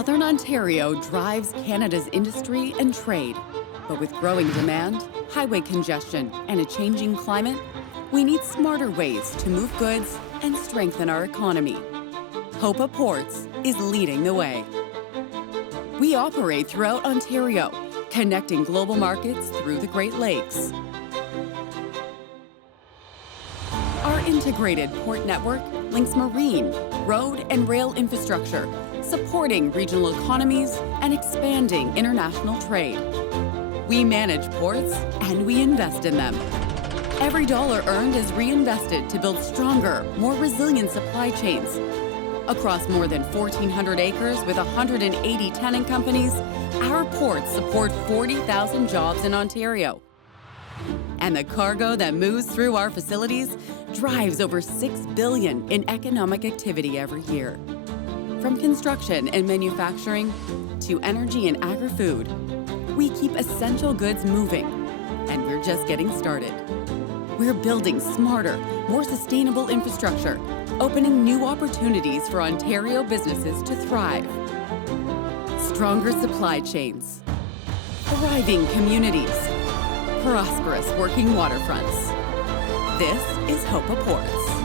Southern Ontario drives Canada's industry and trade. But with growing demand, highway congestion, and a changing climate, we need smarter ways to move goods and strengthen our economy. HOPA Ports is leading the way. We operate throughout Ontario, connecting global markets through the Great Lakes. Our integrated port network links marine, road, and rail infrastructure, supporting regional economies and expanding international trade. We manage ports and we invest in them. Every dollar earned is reinvested to build stronger, more resilient supply chains. Across more than 1,400 acres with 180 tenant companies, our ports support 40,000 jobs in Ontario. And the cargo that moves through our facilities drives over $6 billion in economic activity every year. From construction and manufacturing to energy and agri-food, we keep essential goods moving, and we're just getting started. We're building smarter, more sustainable infrastructure, opening new opportunities for Ontario businesses to thrive. Stronger supply chains, thriving communities, prosperous working waterfronts. This is HOPA Ports.